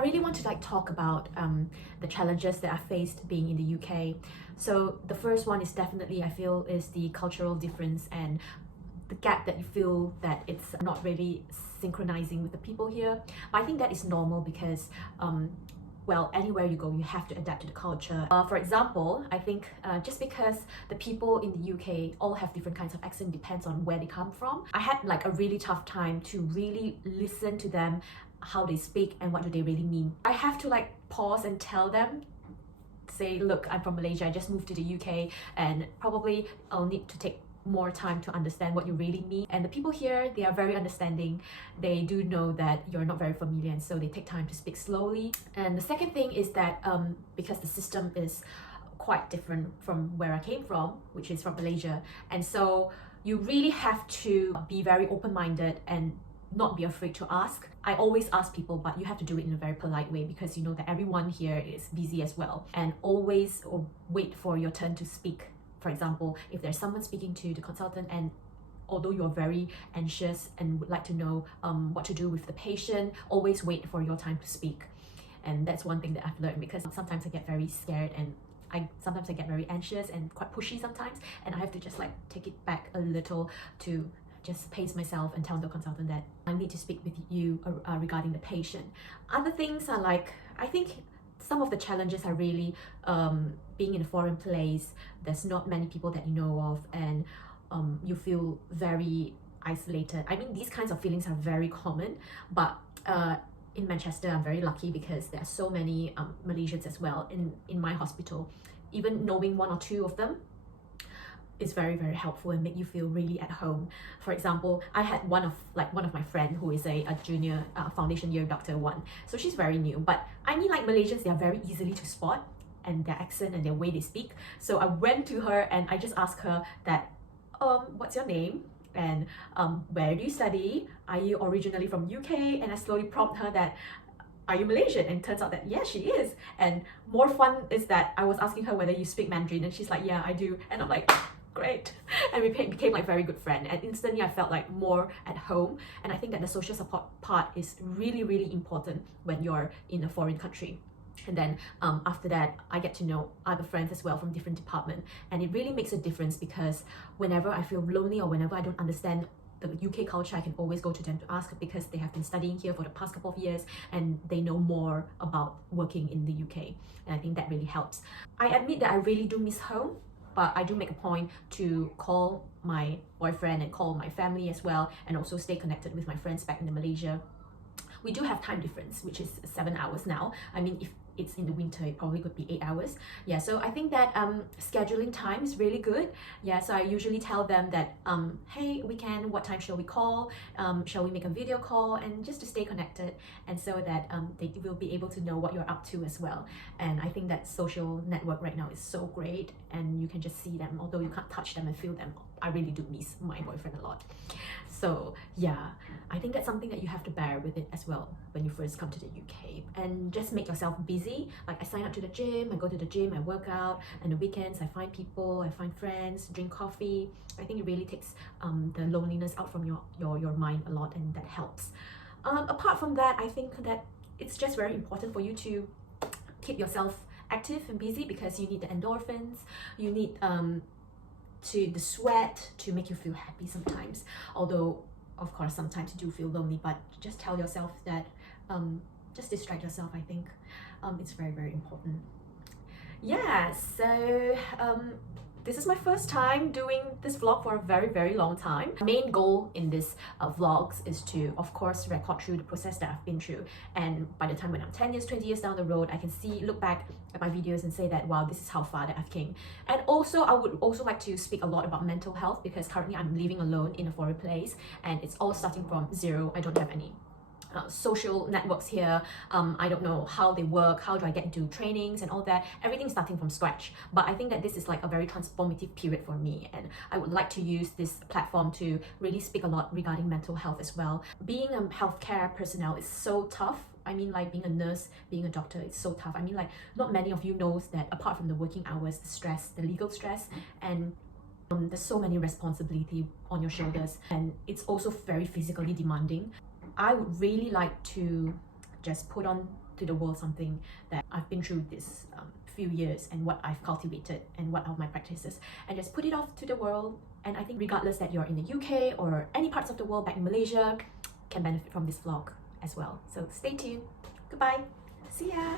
I really want to talk about the challenges that I faced being in the UK. So the first one is definitely, I feel, is the cultural difference and the gap that you feel that it's not really synchronizing with the people here. But I think that is normal because well, anywhere you go, you have to adapt to the culture. For example, I think just because the people in the UK all have different kinds of accent, depends on where they come from. I had a really tough time to really listen to them, how they speak and what do they really mean. I have to pause and tell them, say, look, I'm from Malaysia, I just moved to the UK, and probably I'll need to take more time to understand what you really mean. And the people here, they are very understanding. They do know that you're not very familiar, and so they take time to speak slowly. And the second thing is that because the system is quite different from where I came from, which is from Malaysia, and so you really have to be very open-minded and not be afraid to ask. I always ask people, but you have to do it in a very polite way because you know that everyone here is busy as well. And always wait for your turn to speak. For example, if there's someone speaking to the consultant, and although you're very anxious and would like to know what to do with the patient, always wait for your time to speak. And that's one thing that I've learned, because sometimes I get very scared and sometimes I get very anxious and quite pushy sometimes, and I have to just take it back a little to just pace myself and tell the consultant that I need to speak with you regarding the patient. Other things are I think some of the challenges are really being in a foreign place. There's not many people that you know of, and you feel very isolated. I mean, these kinds of feelings are very common, but in Manchester, I'm very lucky because there are so many Malaysians as well in my hospital. Even knowing one or two of them is very, very helpful and make you feel really at home. For example, I had one of my friend who is a junior foundation year Doctor 1. So she's very new, but I mean, Malaysians, they are very easily to spot, and their accent and their way they speak. So I went to her and I just asked her that, what's your name? And where do you study? Are you originally from UK? And I slowly prompt her that, are you Malaysian? And turns out that yeah, she is. And more fun is that I was asking her whether you speak Mandarin, and she's like, yeah, I do. And I'm like, great. And we became very good friends, and instantly I felt more at home. And I think that the social support part is really, really important when you're in a foreign country. And then after that, I get to know other friends as well from different departments, and it really makes a difference because whenever I feel lonely or whenever I don't understand the UK culture, I can always go to them to ask, because they have been studying here for the past couple of years and they know more about working in the UK, and I think that really helps. I admit that I really do miss home, but I do make a point to call my boyfriend and call my family as well, and also stay connected with my friends back in Malaysia. We do have time difference, which is 7 hours now. I mean, if it's in the winter, it probably could be 8 hours. Yeah, so I think that scheduling time is really good. Yeah, so I usually tell them that, hey, weekend, what time shall we call? Shall we make a video call? And just to stay connected, and so that they will be able to know what you're up to as well. And I think that social network right now is so great, and you can just see them, although you can't touch them and feel them. I really do miss my boyfriend a lot. So yeah, I think that's something that you have to bear with it as well when you first come to the UK, and just make yourself busy. I sign up to the gym, I go to the gym, I work out, and the weekends I find people, I find friends, drink coffee. I think it really takes the loneliness out from your mind a lot, and that helps. Apart from that, I think that it's just very important for you to keep yourself active and busy, because you need the endorphins, you need the sweat to make you feel happy sometimes. Although of course sometimes you do feel lonely, but just tell yourself that just distract yourself. I think it's very, very important. Yeah, so this is my first time doing this vlog for a very, very long time. My main goal in this vlogs is to, of course, record through the process that I've been through, and by the time when I'm 10 years, 20 years down the road, I can look back at my videos and say that, wow, this is how far that I've came. And also, I would also like to speak a lot about mental health, because currently I'm living alone in a foreign place, and it's all starting from zero. I don't have any social networks here. I don't know how they work, how do I get into trainings and all that. Everything's starting from scratch. But I think that this is a very transformative period for me, and I would like to use this platform to really speak a lot regarding mental health as well. Being a healthcare personnel is so tough. I mean, being a nurse, being a doctor, it's so tough. I mean, not many of you knows that apart from the working hours, the stress, the legal stress, and there's so many responsibility on your shoulders, and it's also very physically demanding. I would really like to just put on to the world something that I've been through this few years and what I've cultivated and what are my practices, and just put it off to the world. And I think regardless that you're in the UK or any parts of the world back in Malaysia can benefit from this vlog as well. So stay tuned. Goodbye. See ya.